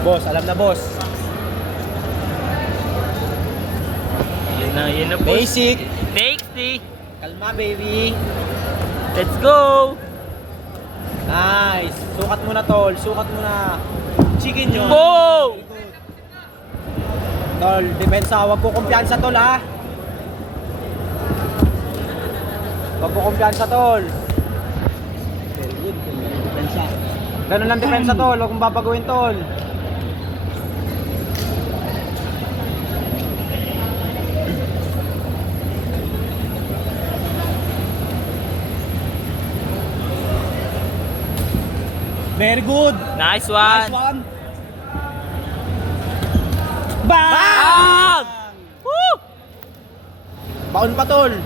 Boss, alam na boss. Yun na boss. Basic. 60. Kalma baby. Let's go! Nice. Sukat mo na tol, sukat mo na. Chicken yun. Wow! Tol, depensa, wag ko kumpiyansa tol ha. Wag ko kumpiyansa tol. Very good. Depensa. Ganun lang depensa tol, wag mong babaguhin tol. Very good. Nice one! Nice one. Bang! Bang! Woo! Baon pa tol.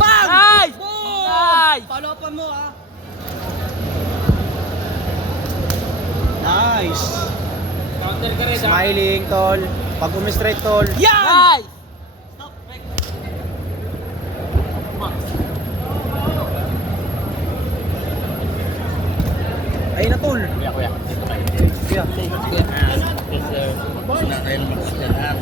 Bang! Nice! Boom! Nice! Follow up mo ha. Nice. Counter ka rin, Smiling tol. Pag umi-straight tol. Yan! Nice! Ayun na tol. Kuya. Dito kayo. Kuya. Yes, sir. Wala tayong mag-stand up.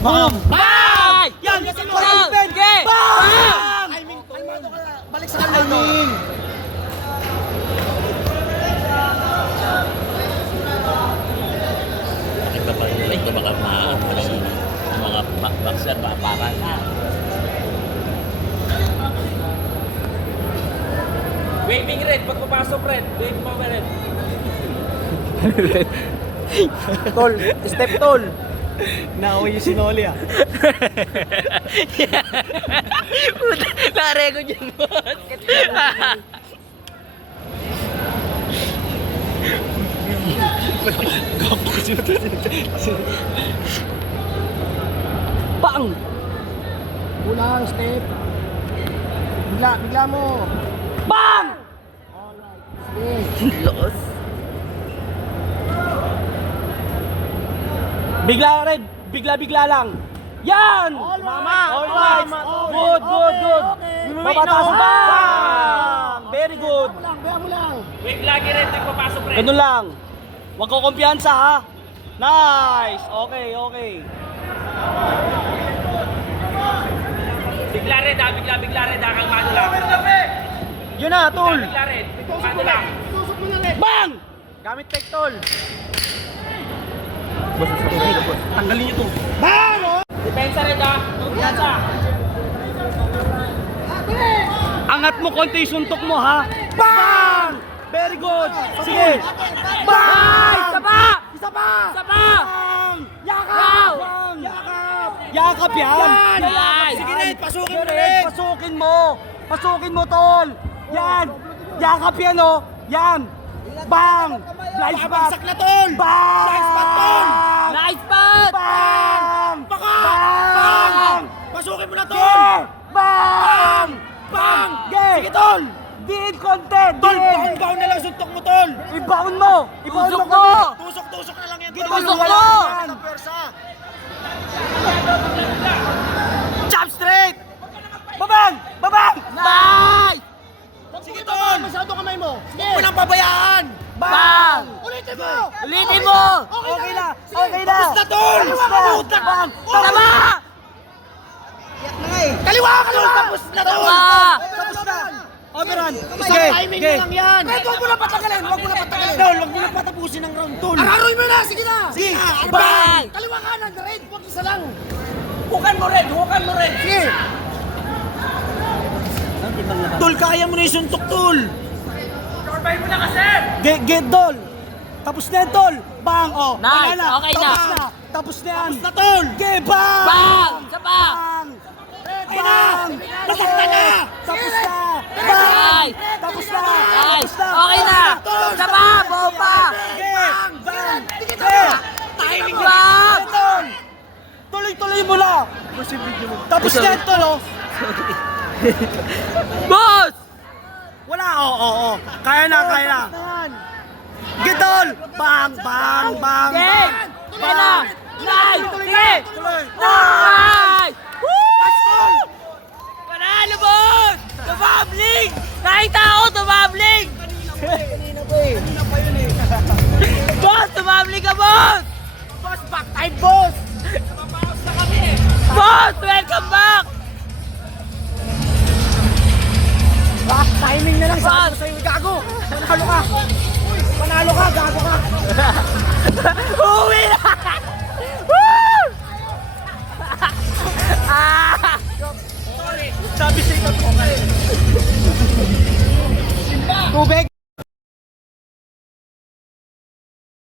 Bang! Bang! Yan! Bang! Bang! Okay! Bang! Timing! Kalmado ka na. Balik sa timing! Nakipapalulay ka baka mga boxer, para na. Waving red, pag papasok red. Wave mo ba red? Tol, step tol. Nauwi yung sinoli ah. Nare ko dyan, boss. Bang! Kulang, step. Bigla mo. Bang! Loss. Bigla red, bigla lang. Yan! Mama! Alright! Good, good, good. Babataas bang! Very good. Wave lagi red, pag papasok red. Ganun lang. Huwag ko kumpiyansa ha. Nice! Okay, okay. Bigla red, bigla red, kang mano lang. Yun na, tol. Bigla red, mano lang. Bang! Gamit tech tol. Tanggalin niyo to. Bang! Depensa red Depensa. Angat mo konti yung suntok mo ha. Bang! Very good. Sige. Bang! Isa pa! Isa pa! Isa pa! Bang! Yakap! Wow! Bang! Yakap! Yakap yan! Yan! Sige red, pasukin mo red! Pasukin mo! Pasukin mo tol! Yan! Yakap yan oh! Yan! Bang! Blind spot! na tol! Bang! Blind spot tol! Nice spot! Bang! Baka! Bang! Pasukin mo na to! Ge! Bang! Bang! Ge! Sige, tol! Diin konti! Tol, Diin! baon na lang suntok mo, tol! Ibaon mo! Ibaon Tusok mo! mo! Tusok-tusok na lang yan, Gitol, tol! Tusok wala mo! yan. Ang pwersa! Jump straight! Babang! Babang! Nice! Sige, tol! Masyado kamay mo! Huwag mo nang pabayaan! Bang! Ulitin mo! Ulitin mo! Okay na! Okay na! Tapos na, tol! Tapos na! Bang! Tama! Kaliwa ka, tol! Tapos na, tol! Tama! Tapos na! Overrun! Isang timing na lang yan! Red, huwag mo na patagalin! Huwag mo na patagalin! Tol, huwag mo na patapusin ang round, tol! Araroy mo na! Sige na! Sige! Bang! Kaliwa kanan, red! Huwag isa lang! Hukan mo red! Hukan mo red! Sige! Tol, kaya mo na yung suntok, tol! Torbay mo na kasi! Get dol! Tapos na yan, tol! Bang! Oh! Nice. wala Okay na. Tapos na! Tapos na yan! Tapos na, tol! Ge! Bang! Bang! Isa pa! Bang! Ayun na! Nasaktan na! Tapos na! Nice. Bang! Tapos na! Nice! Tapos na! Okay na! Isa pa! Buo pa! Ge! Bang! Ge! Timing na! Bang! Tol! Tuloy-tuloy mo lang! Tapos na yan, tol! Oh! Boss! Wala! Oo! Kaya na! Kaya na! Gitol! Bang! Bang! Bang! Game! Sige na! Nice! Sige! Tuloy! Nice! Woo! Panalo, boss! Tumabling! Nakita ako, tumabling! Kanina pa yun eh. Boss, tumabling ka, boss! Boss, back time, boss! Boss, welcome back! Back timing na lang, sabi ko sa'yo, gago! Panalo ka! Panalo ka, gago ka! Uwi na! Woo! Ah! Sabi sa'yo, tubig!